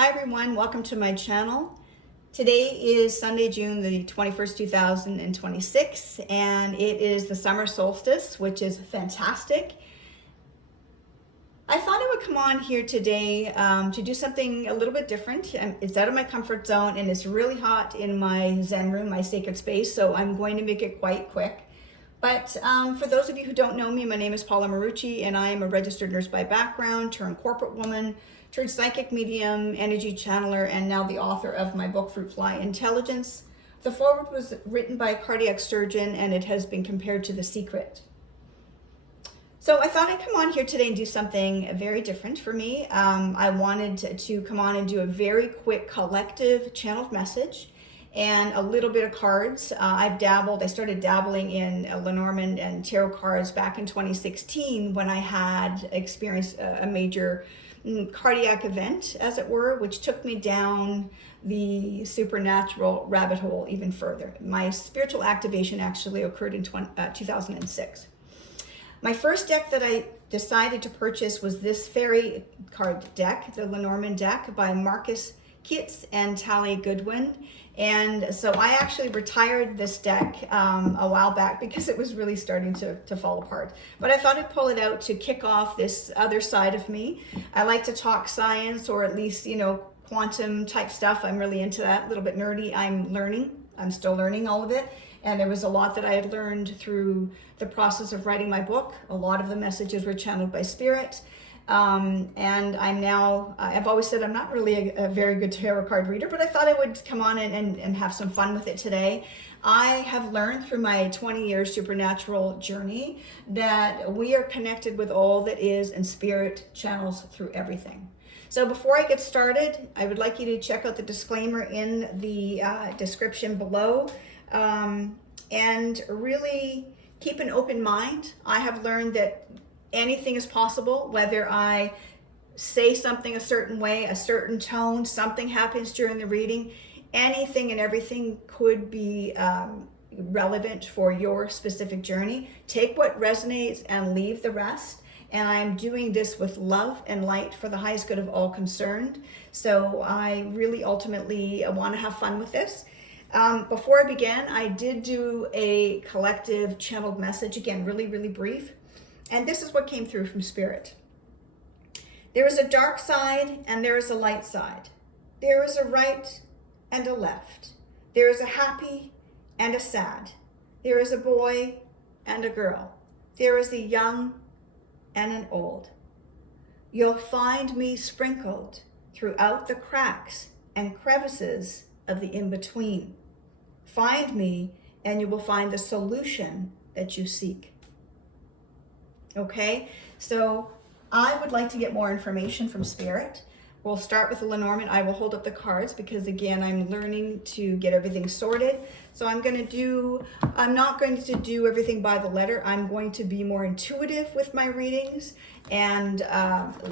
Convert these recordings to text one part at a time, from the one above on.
Hi everyone, welcome to my channel. Today is Sunday, June the 21st, 2026, and it is the summer solstice, which is fantastic. I thought I would come on here today to do something a little bit different. It's out of my comfort zone and it's really hot in my Zen room, my sacred space, so I'm going to make it quite quick. But for those of you who don't know me, my name is Paula Marucci and I am a registered nurse by background, turned corporate woman, turned psychic medium, energy channeler, and now the author of my book, Fruit Fly Intelligence. The foreword was written by a cardiac surgeon and it has been compared to The Secret. So I thought I'd come on here today and do something very different for me. I wanted to come on and do a very quick collective channeled message and a little bit of cards. I started dabbling in Lenormand and tarot cards back in 2016 when I had experienced a major cardiac event, as it were, which took me down the supernatural rabbit hole even further. My spiritual activation actually occurred in 2006. My first deck that I decided to purchase was this fairy card deck, the Lenormand deck by Katz and Goodwin. And so I actually retired this deck a while back because it was really starting to fall apart. But I thought I'd pull it out to kick off this other side of me. I like to talk science, or at least, quantum type stuff. I'm really into that, a little bit nerdy. I'm still learning all of it. And there was a lot that I had learned through the process of writing my book. A lot of the messages were channeled by spirit. And I've always said I'm not really a very good tarot card reader, but I thought I would come on and have some fun with it today. I have learned through my 20-year supernatural journey that we are connected with all that is, and spirit channels through everything. So before I get started, I would like you to check out the disclaimer in the description below, and really keep an open mind. I have learned that anything is possible, whether I say something a certain way, a certain tone, something happens during the reading, anything and everything could be relevant for your specific journey. Take what resonates and leave the rest. And I'm doing this with love and light for the highest good of all concerned. So I really ultimately want to have fun with this. Before I began, I did do a collective channeled message, again, really, really brief. And this is what came through from Spirit. There is a dark side and there is a light side. There is a right and a left. There is a happy and a sad. There is a boy and a girl. There is a young and an old. You'll find me sprinkled throughout the cracks and crevices of the in-between. Find me and you will find the solution that you seek. Okay, so I would like to get more information from Spirit. We'll start with the Lenormand. I will hold up the cards because, again, I'm learning to get everything sorted. So I'm not going to do everything by the letter. I'm going to be more intuitive with my readings and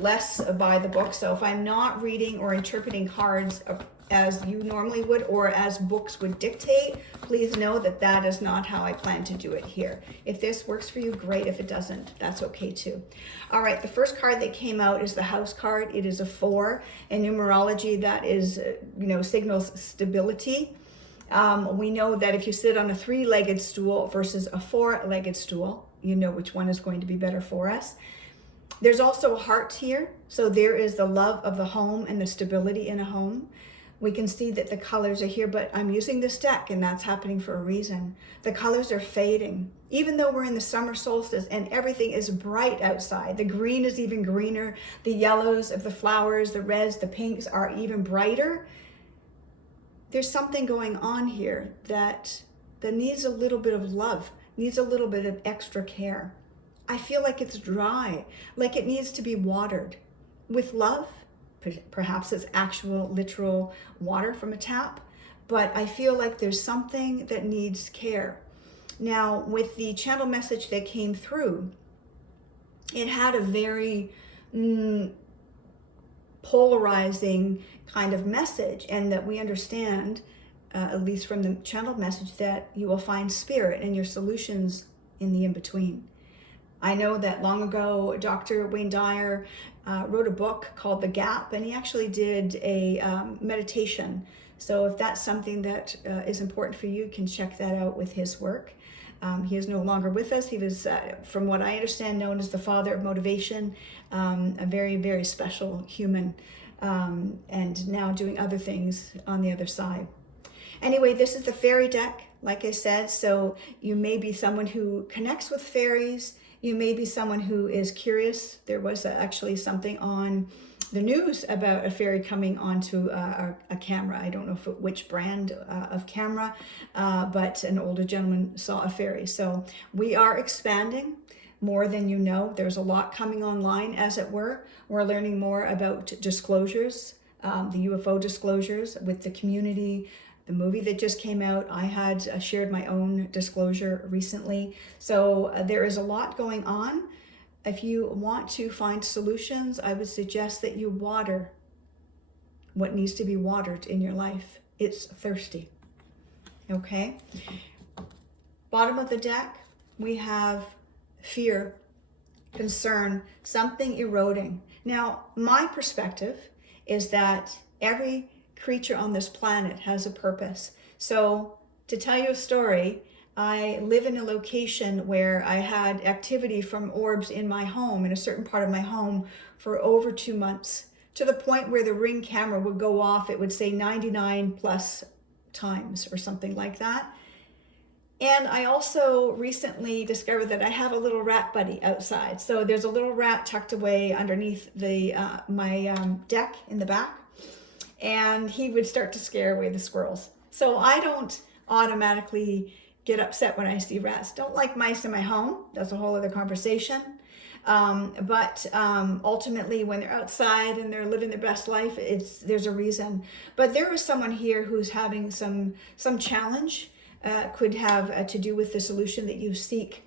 less by the book. So if I'm not reading or interpreting cards as you normally would, or as books would dictate, please know that that is not how I plan to do it here. If this works for you, great. If it doesn't, that's okay too. All right, the first card that came out is the house card. It is a 4. In numerology, that is, signals stability. We know that if you sit on a 3-legged stool versus a 4-legged stool, you know which one is going to be better for us. There's also a heart here. So there is the love of the home and the stability in a home. We can see that the colors are here, but I'm using this deck and that's happening for a reason. The colors are fading. Even though we're in the summer solstice and everything is bright outside, the green is even greener, the yellows of the flowers, the reds, the pinks are even brighter. There's something going on here that needs a little bit of love, needs a little bit of extra care. I feel like it's dry, like it needs to be watered with love. Perhaps it's actual literal water from a tap, but I feel like there's something that needs care. Now, with the channel message that came through, it had a very polarizing kind of message, and that we understand, at least from the channeled message, that you will find spirit and your solutions in the in-between. I know that long ago, Dr. Wayne Dyer wrote a book called The Gap, and he actually did a meditation. So if that's something that is important for you, you can check that out with his work. He is no longer with us. He was, from what I understand, known as the father of motivation, a very, very special human, and now doing other things on the other side. Anyway, this is the fairy deck, like I said, so you may be someone who connects with fairies. You may be someone who is curious. There was actually something on the news about a fairy coming onto a camera. I don't know which brand of camera, but an older gentleman saw a fairy. So we are expanding more than you know. There's a lot coming online, as it were. We're learning more about disclosures, the UFO disclosures with the community. The movie that just came out, I had shared my own disclosure recently. So there is a lot going on. If you want to find solutions, I would suggest that you water what needs to be watered in your life. It's thirsty. Okay? Bottom of the deck, we have fear, concern, something eroding. Now, my perspective is that every creature on this planet has a purpose. So to tell you a story, I live in a location where I had activity from orbs in my home, in a certain part of my home, for over 2 months, to the point where the Ring camera would go off. It would say 99 plus times or something like that. And I also recently discovered that I have a little rat buddy outside. So there's a little rat tucked away underneath the my deck in the back. And he would start to scare away the squirrels. So I don't automatically get upset when I see rats. Don't like mice in my home. That's a whole other conversation. But ultimately, when they're outside and they're living their best life, there's a reason. But there is someone here who's having some challenge, could have to do with the solution that you seek.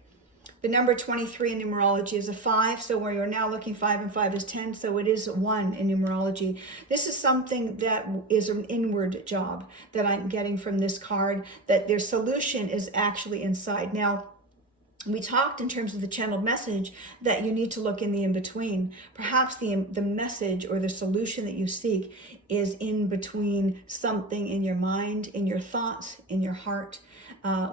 The number 23 in numerology is a 5, so where you're now looking 5 and 5 is 10, so it is 1 in numerology. This is something that is an inward job that I'm getting from this card, that their solution is actually inside. Now, we talked in terms of the channeled message that you need to look in the in-between. Perhaps the message or the solution that you seek is in between something in your mind, in your thoughts, in your heart,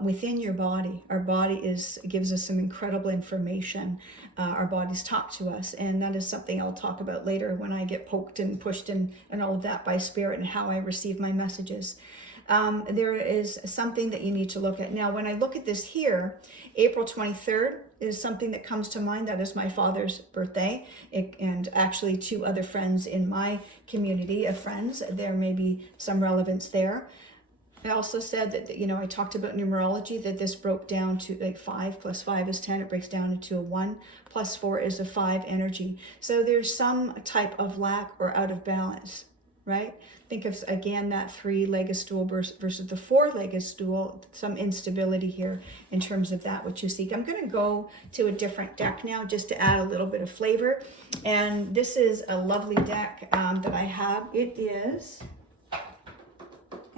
within your body. Our body gives us some incredible information. Our bodies talk to us, and that is something I'll talk about later when I get poked and pushed and all of that by spirit and how I receive my messages. There is something that you need to look at. Now, when I look at this here, April 23rd is something that comes to mind. That is my father's birthday, and actually 2 other friends in my community of friends. There may be some relevance there. I also said that, I talked about numerology, that this broke down to like 5 plus 5 is 10. It breaks down into a 1 plus 4 is a 5 energy. So there's some type of lack or out of balance, right? Think of, again, that 3-legged stool versus the 4-legged stool, some instability here in terms of that, what you seek. I'm going to go to a different deck now just to add a little bit of flavor. And this is a lovely deck that I have. It is...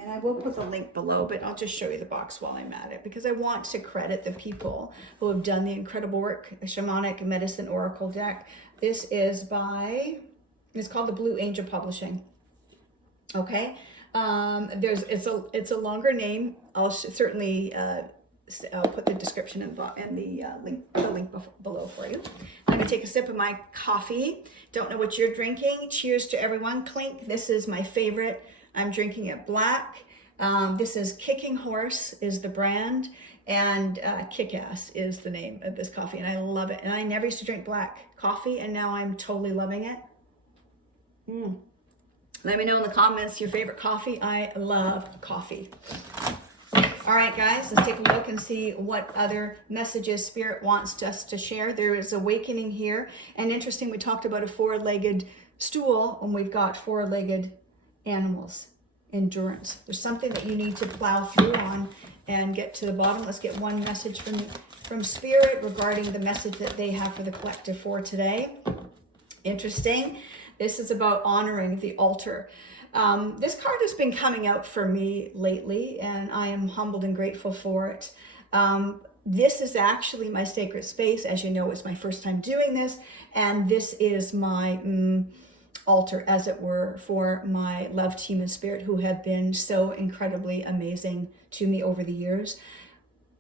And I will put the link below, but I'll just show you the box while I'm at it, because I want to credit the people who have done the incredible work. A Shamanic Medicine Oracle deck. This is it's called the Blue Angel Publishing. Okay. It's a longer name. I'll certainly I'll put the description and the link below for you. I'm gonna take a sip of my coffee. Don't know what you're drinking. Cheers to everyone. Clink. This is my favorite. I'm drinking it black. This is Kicking Horse is the brand, and Kick-Ass is the name of this coffee, and I love it. And I never used to drink black coffee, and now I'm totally loving it. Let me know in the comments your favorite coffee. I love coffee. All right, guys, let's take a look and see what other messages Spirit wants us to share. There is awakening here, and interesting, we talked about a 4-legged stool, and we've got 4-legged animals. Endurance. There's something that you need to plow through on and get to the bottom. Let's get one message from Spirit regarding the message that they have for the collective for today. Interesting. This is about honoring the altar. This card has been coming out for me lately, and I am humbled and grateful for it. This is actually my sacred space. As you know, it's my first time doing this, and this is my altar, as it were, for my love team and spirit who have been so incredibly amazing to me over the years.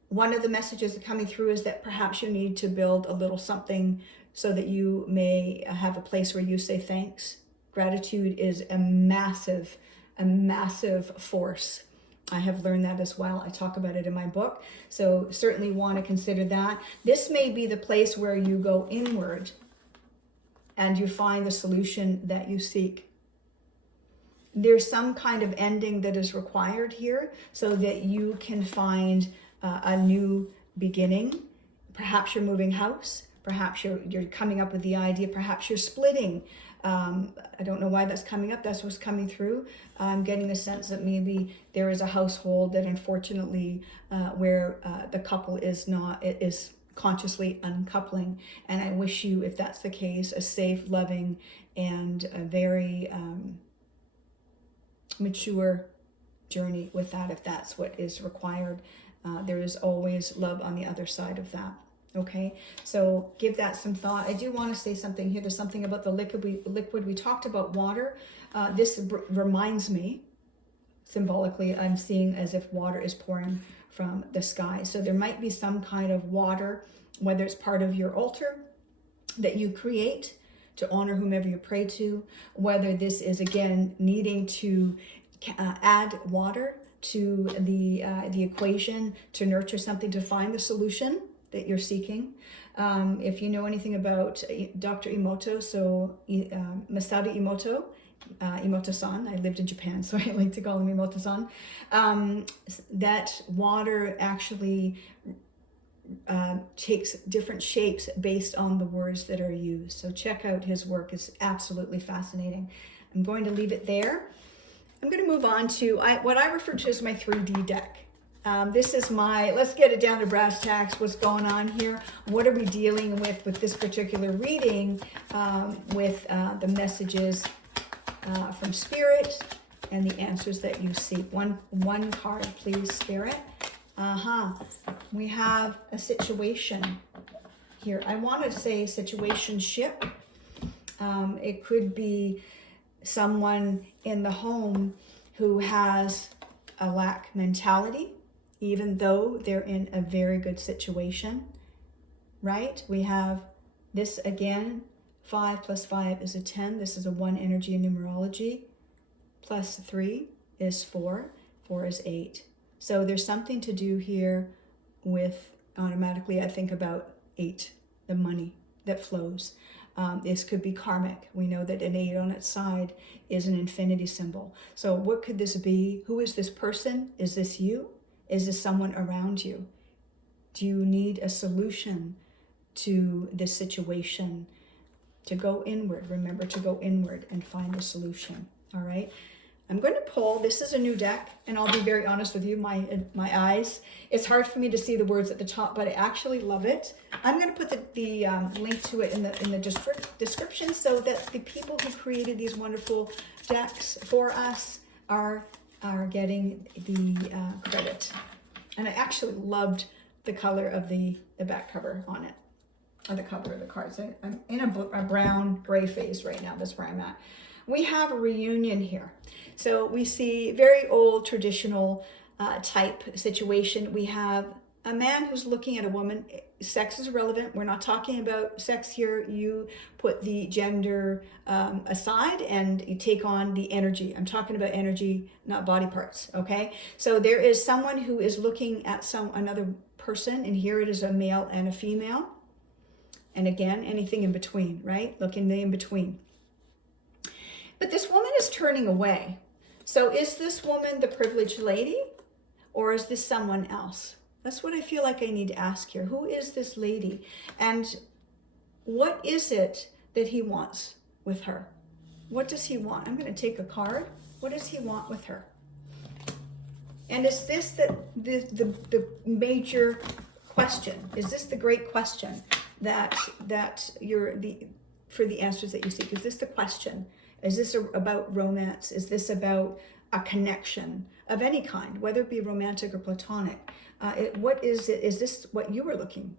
One of the messages coming through is that perhaps you need to build a little something so that you may have a place where you say thanks. Gratitude is a massive force. I have learned that as well. I talk about it in my book. So certainly want to consider that. This may be the place where you go inward and you find the solution that you seek. There's some kind of ending that is required here so that you can find a new beginning. Perhaps you're moving house. Perhaps you're coming up with the idea. Perhaps you're splitting. I don't know why that's coming up. That's what's coming through. I'm getting the sense that maybe there is a household that unfortunately where the couple is consciously uncoupling. And I wish you, if that's the case, a safe, loving, and a very mature journey with that, if that's what is required. There is always love on the other side of that. Okay, so give that some thought. I do want to say something here. There's something about the liquid. We talked about water. This reminds me, symbolically, I'm seeing as if water is pouring from the sky. So there might be some kind of water, whether it's part of your altar that you create to honor whomever you pray to, whether this is, again, needing to add water to the equation to nurture something, to find the solution that you're seeking. If you know anything about Dr. Emoto, so Masaru Emoto, Emoto-san, I lived in Japan, so I like to call him Emoto-san, that water actually takes different shapes based on the words that are used. So check out his work. It's absolutely fascinating. I'm going to leave it there. I'm going to move on to what I refer to as my 3D deck. This is let's get it down to brass tacks. What's going on here? What are we dealing with this particular reading with the messages from Spirit and the answers that you seek? One card, please, Spirit. We have a situation here. I want to say situationship. It could be someone in the home who has a lack mentality, even though they're in a very good situation, right? We have this again, 5 plus 5 is a 10. This is a 1 energy in numerology. Plus 3 is 4. 4 is 8. So there's something to do here with, automatically I think about 8, the money that flows. This could be karmic. We know that an 8 on its side is an infinity symbol. So what could this be? Who is this person? Is this you? Is this someone around you? Do you need a solution to this situation? To go inward. Remember to go inward and find a solution. All right. I'm going to pull. This is a new deck, and I'll be very honest with you. My eyes. It's hard for me to see the words at the top, but I actually love it. I'm going to put the link to it in the description so that the people who created these wonderful decks for us are getting the credit. And I actually loved the color of the back cover on it, or the cover of the cards. I'm in a brown gray phase right now. That's where I'm at. We have a reunion here. So we see very old traditional type situation. We have a man who's looking at a woman. Sex is irrelevant. We're not talking about sex here. You put the gender aside and you take on the energy. I'm talking about energy, not body parts, okay? So there is someone who is looking at another person, and here it is a male and a female. And again, anything in between, right? Look in the in between. But this woman is turning away. So is this woman the privileged lady, or is this someone else? That's what I feel like I need to ask here. Who is this lady? And what is it that he wants with her? What does he want? I'm going to take a card. What does he want with her? And is this the major question? Is this the great question that you're for the answers that you seek? Is this the question? Is this about romance? Is this about a connection of any kind, whether it be romantic or platonic. What is it? Is this what you were looking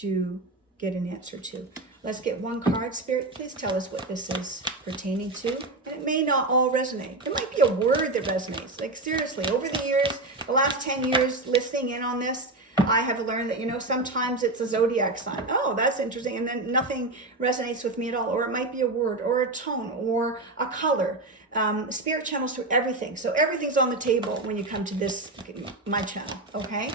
to get an answer to? Let's get one card. Spirit, please tell us what this is pertaining to. And it may not all resonate. There might be a word that resonates. Like seriously, over the years, the last 10 years listening in on this, I have learned that, you know, sometimes it's a zodiac sign. Oh, that's interesting. And then nothing resonates with me at all. Or it might be a word or a tone or a color. Spirit channels through everything. So everything's on the table when you come to this, my channel, okay?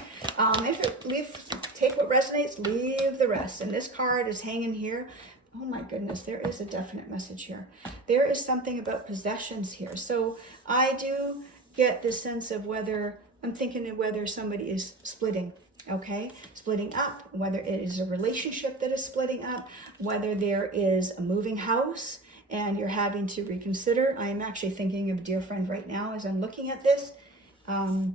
Take what resonates, leave the rest. And this card is hanging here. Oh my goodness, there is a definite message here. There is something about possessions here. So I do get the sense of whether, I'm thinking of whether somebody is splitting. Okay, splitting up, whether it is a relationship that is splitting up, whether there is a moving house and you're having to reconsider. I am actually thinking of a dear friend right now as I'm looking at this, who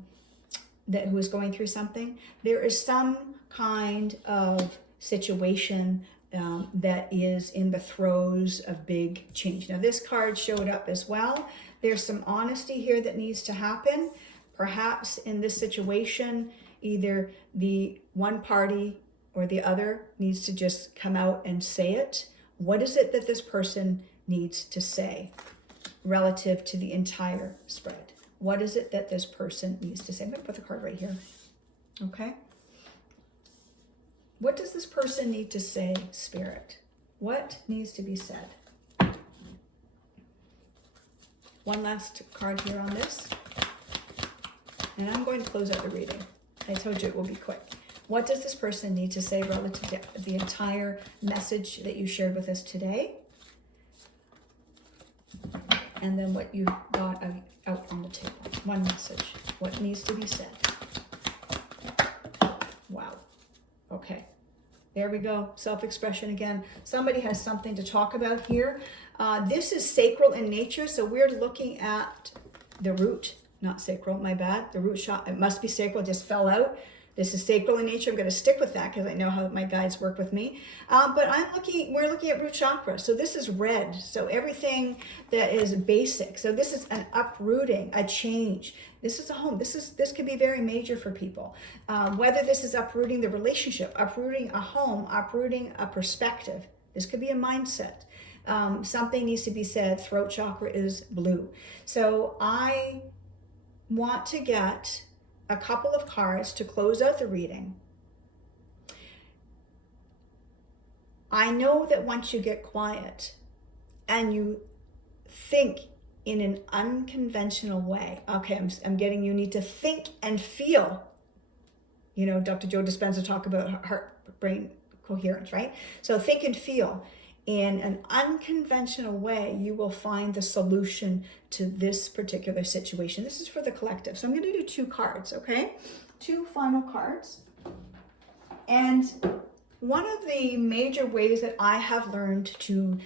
is going through something. There is some kind of situation that is in the throes of big change. Now this card showed up as well. There's some honesty here that needs to happen. Perhaps in this situation, either the one party or the other needs to just come out and say it. What is it that this person needs to say relative to the entire spread? What is it that this person needs to say? I'm going to put the card right here. Okay. What does this person need to say, Spirit? What needs to be said? One last card here on this. And I'm going to close out the reading. I told you it will be quick. What does this person need to say relative to the entire message that you shared with us today? And then what you got out on the table. One message. What needs to be said? Wow. Okay. There we go. Self-expression again. Somebody has something to talk about here. This is sacral in nature. So we're looking at the root. Not sacral, my bad. The root shot, it must be sacral, just fell out. This is sacral in nature. I'm going to stick with that because I know how my guides work with me. But we're looking at root chakra. So this is red. So everything that is basic. So this is an uprooting, a change. This is a home. This could be very major for people. Whether this is uprooting the relationship, uprooting a home, uprooting a perspective. This could be a mindset. Something needs to be said. Throat chakra is blue. So I want to get a couple of cards to close out the reading. I know that once you get quiet and you think in an unconventional way, okay, I'm getting, you need to think and feel. You know, Dr. Joe Dispenza talked about heart-brain coherence, right? So think and feel. In an unconventional way, you will find the solution to this particular situation. This is for the collective. So I'm going to do 2 cards, okay? 2 final cards. And one of the major ways that I have learned to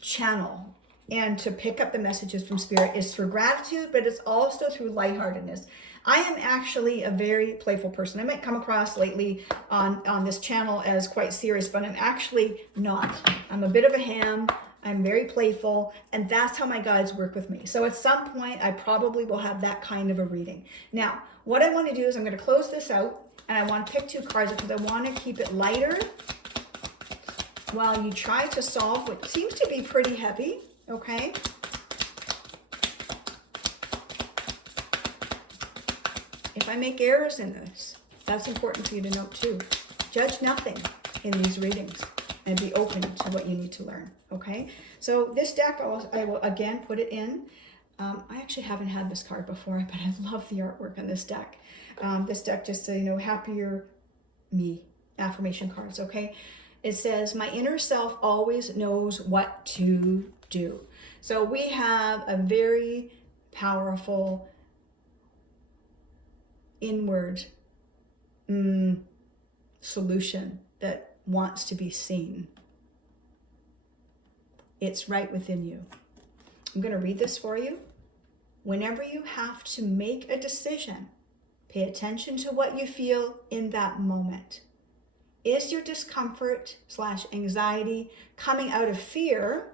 channel and to pick up the messages from Spirit is through gratitude, but it's also through lightheartedness. I am actually a very playful person. I might come across lately on this channel as quite serious, but I'm actually not. I'm a bit of a ham. I'm very playful, and that's how my guides work with me. So at some point, I probably will have that kind of a reading. Now, what I want to do is I'm going to close this out, and I want to pick 2 cards because I want to keep it lighter while you try to solve what seems to be pretty heavy, okay? If I make errors in this, that's important for you to note too. Judge nothing in these readings and be open to what you need to learn, okay? So this deck, I will again put it in. I actually haven't had this card before, but I love the artwork on this deck. This deck, just so you know, happier me, affirmation cards, okay? It says, my inner self always knows what to do. So we have a very powerful inward solution that wants to be seen. It's right within you. I'm going to read this for you. Whenever you have to make a decision, pay attention to what you feel in that moment. Is your discomfort / anxiety coming out of fear?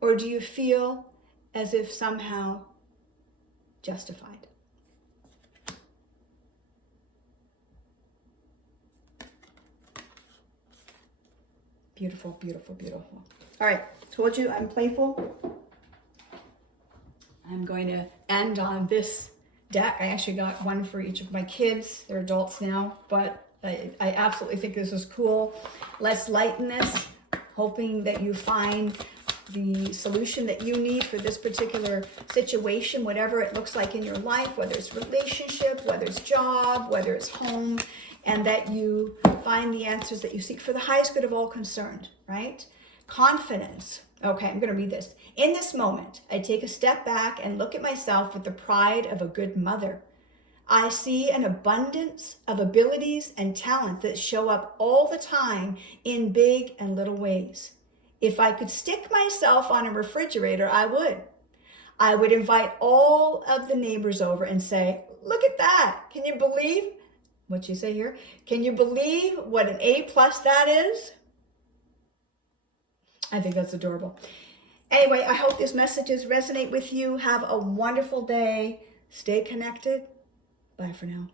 Or do you feel as if somehow justified. Beautiful, beautiful, beautiful. All right, told you I'm playful. I'm going to end on this deck. I actually got one for each of my kids. They're adults now, but I absolutely think this is cool. Let's lighten this, hoping that you find the solution that you need for this particular situation, whatever it looks like in your life, whether it's relationship, whether it's job, whether it's home, and that you find the answers that you seek for the highest good of all concerned, right? Confidence. Okay, I'm going to read this. In this moment, I take a step back and look at myself with the pride of a good mother. I see an abundance of abilities and talent that show up all the time in big and little ways. If I could stick myself on a refrigerator, I would. I would invite all of the neighbors over and say, look at that. Can you believe what you say here? Can you believe what an A+ that is? I think that's adorable. Anyway, I hope these messages resonate with you. Have a wonderful day. Stay connected. Bye for now.